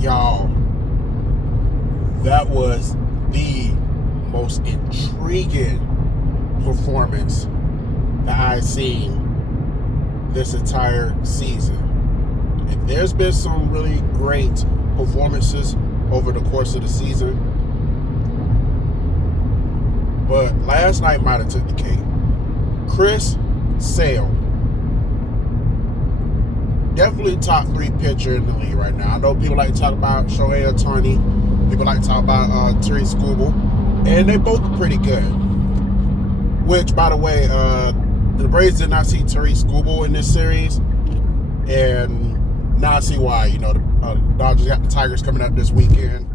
Y'all, that was the most intriguing performance that I've seen this entire season. And there's been some really great performances over the course of the season. But last night might have took the cake. Chris Sale, definitely top 3 pitcher in the league right now. I know people like to talk about Shohei Ohtani. People like to talk about Terry Skubal. And they both are pretty good. Which, by the way, the Braves did not see Terry Skubal in this series. And now I see why. The Dodgers got the Tigers coming up this weekend.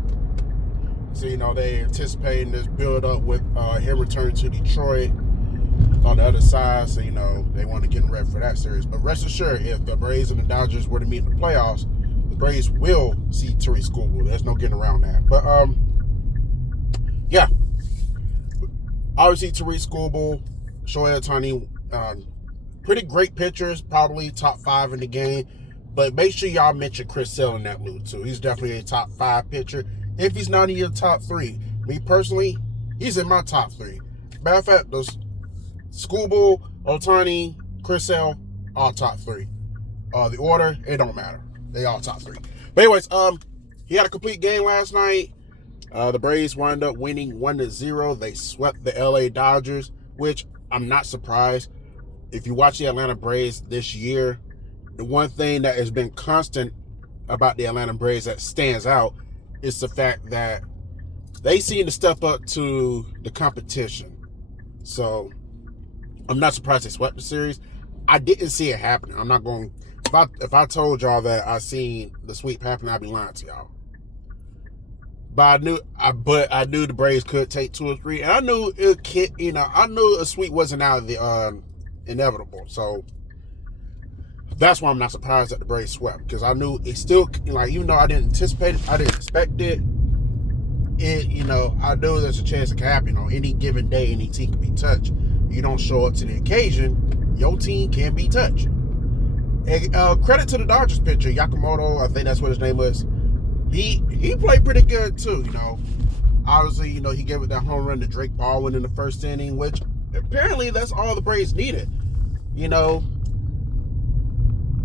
So, they anticipating this build-up with him returning to Detroit on the other side. So, they want to get ready for that series. But rest assured, if the Braves and the Dodgers were to meet in the playoffs, the Braves will see Terry Skubal. There's no getting around that. But, yeah. Obviously, Terry Skubal, Shohei Ohtani, pretty great pitchers, probably top 5 in the game. But make sure y'all mention Chris Sale in that loop, too. He's definitely a top 5 pitcher. If he's not in your top 3, me personally, he's in my top 3. Matter of fact, those Skubal, Ohtani, Chris Sale, all top 3. The order, it don't matter. They all top 3. But anyways, he had a complete game last night. The Braves wound up winning 1-0. They swept the LA Dodgers, which I'm not surprised. If you watch the Atlanta Braves this year, the one thing that has been constant about the Atlanta Braves that stands out is the fact that they seem to step up to the competition. So I'm not surprised they swept the series. I didn't see it happening. I'm not going. If I told y'all that I seen the sweep happen, I'd be lying to y'all. But I knew the Braves could take 2 or 3, and I knew I knew a sweep wasn't out of the inevitable. So that's why I'm not surprised that the Braves swept, because I knew it still, even though I didn't anticipate it, I didn't expect it. I know there's a chance it can happen. On any given day, any team can be touched. You don't show up to the occasion, your team can be touched. And, credit to the Dodgers pitcher, Yamamoto, I think that's what his name was. He played pretty good too, Obviously, he gave it that home run to Drake Baldwin in the first inning, which apparently that's all the Braves needed.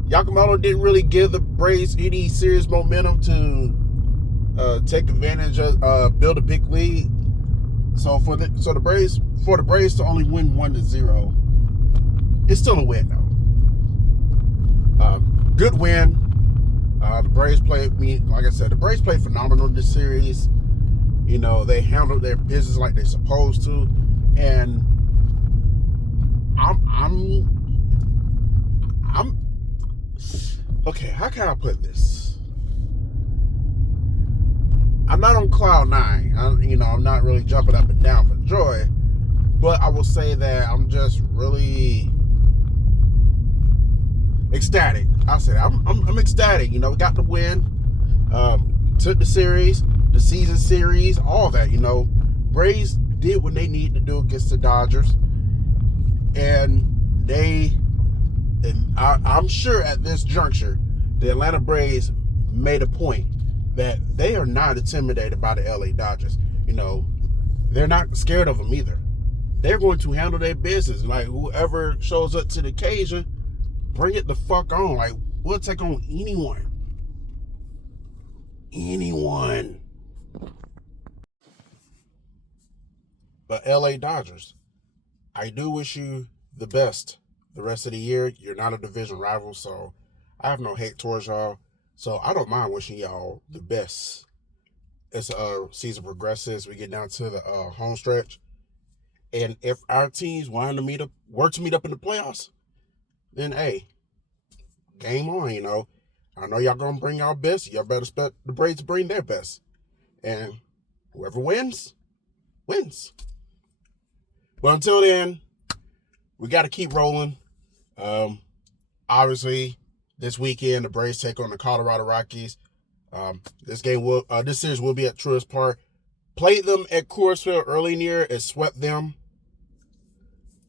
Yamamoto didn't really give the Braves any serious momentum to take advantage of, build a big lead. So for the Braves to only win 1-0, it's still a win though. Good win. The Braves played, like I said, the Braves played phenomenal in this series. They handled their business like they're supposed to, and I'm okay. How can I put this? I'm not on cloud 9. I'm not really jumping up and down for joy, but I will say that I'm just really ecstatic. I'll say that. I'm ecstatic. We got the win. Took the series, the season series, all that. Braves did what they needed to do against the Dodgers, and I'm sure at this juncture, the Atlanta Braves made a point that they are not intimidated by the LA Dodgers. They're not scared of them either. They're going to handle their business. Like, whoever shows up to the occasion, bring it the fuck on. Like, we'll take on anyone. Anyone. But LA Dodgers, I do wish you the best the rest of the year. You're not a division rival, so I have no hate towards y'all. So I don't mind wishing y'all the best as season progresses. We get down to the home stretch. And if our teams work to meet up in the playoffs, then hey, game on. I know y'all gonna bring y'all best. Y'all better expect the Braves to bring their best, and whoever wins. But until then, we got to keep rolling. Obviously, this weekend the Braves take on the Colorado Rockies. This series will be at Truist Park. Played them at Coors Field early in the year and swept them.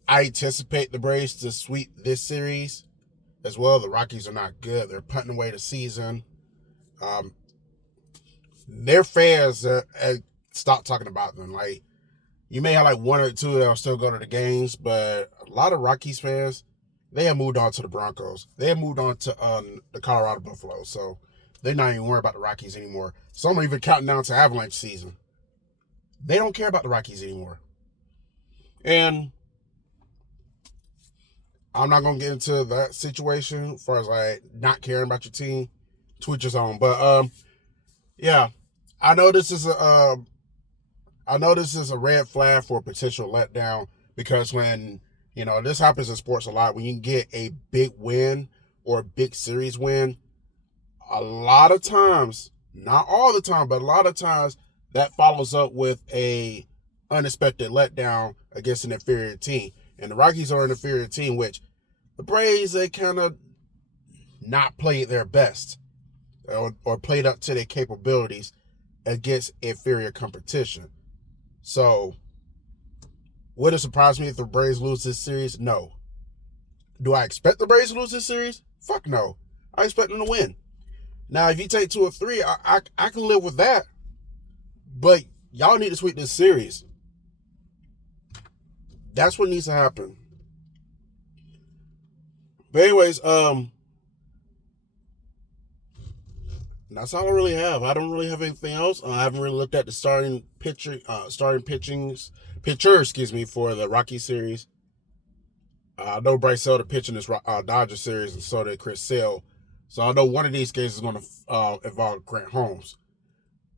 I anticipate the Braves to sweep this series as well. The Rockies are not good. They're putting away the season. their fans stop talking about them. Like, you may have like one or two that'll still go to the games, but a lot of Rockies fans, they have moved on to the Broncos. They have moved on to the Colorado Buffalo. So they're not even worried about the Rockies anymore. Some are even counting down to Avalanche season. They don't care about the Rockies anymore. And I'm not going to get into that situation as far as like not caring about your team. To each his own. But yeah, I know this is a red flag for a potential letdown, because when, this happens in sports a lot, when you get a big win or a big series win, a lot of times, not all the time, but a lot of times, that follows up with a unexpected letdown against an inferior team. And the Rockies are an inferior team, which the Braves, they kind of not played their best or played up to their capabilities against inferior competition. So, would it surprise me if the Braves lose this series? No. Do I expect the Braves to lose this series? Fuck no. I expect them to win. Now, if you take 2 or 3, I can live with that. But y'all need to sweep this series. That's what needs to happen. But anyways, that's all I really have. I don't really have anything else. I haven't really looked at the starting pitcher for the Rocky series. I know Bryce Elder pitching this Dodger series, and so did Chris Sale. So I know one of these games is going to involve Grant Holmes.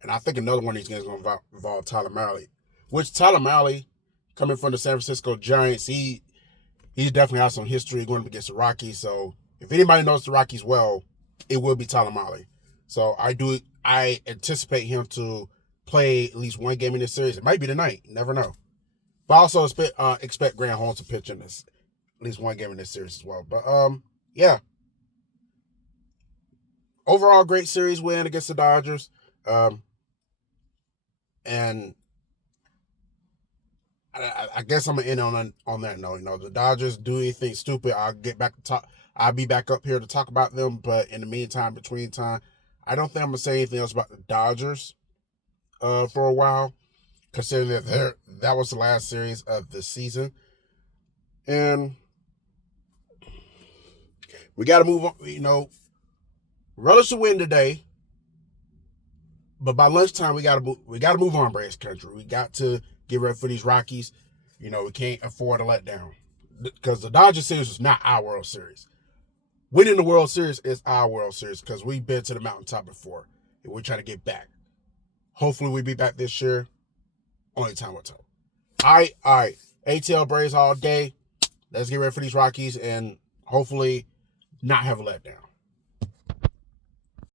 And I think another one of these games is going to involve Tyler Mahle. Which Tyler Mahle, coming from the San Francisco Giants, he definitely has some history going up against the Rockies. So if anybody knows the Rockies well, it will be Tyler Mahle. So I anticipate him to play at least one game in this series. It might be tonight. You never know. But I also expect Grant Holmes to pitch in this at least one game in this series as well. But yeah. Overall, great series win against the Dodgers. And I guess I'm gonna end on that note. The Dodgers do anything stupid, I'll be back up here to talk about them. But in the meantime, between time, I don't think I'm gonna say anything else about the Dodgers for a while, considering that was the last series of the season, and we got to move on. Relish the win today, but by lunchtime we got to move on, Braves country. We got to get ready for these Rockies. We can't afford a letdown, because the Dodgers series was not our World Series. Winning the World Series is our World Series, because we've been to the mountaintop before, and we're trying to get back. Hopefully we'll be back this year. Only time will tell. All right. ATL Braves all day. Let's get ready for these Rockies and hopefully not have a letdown.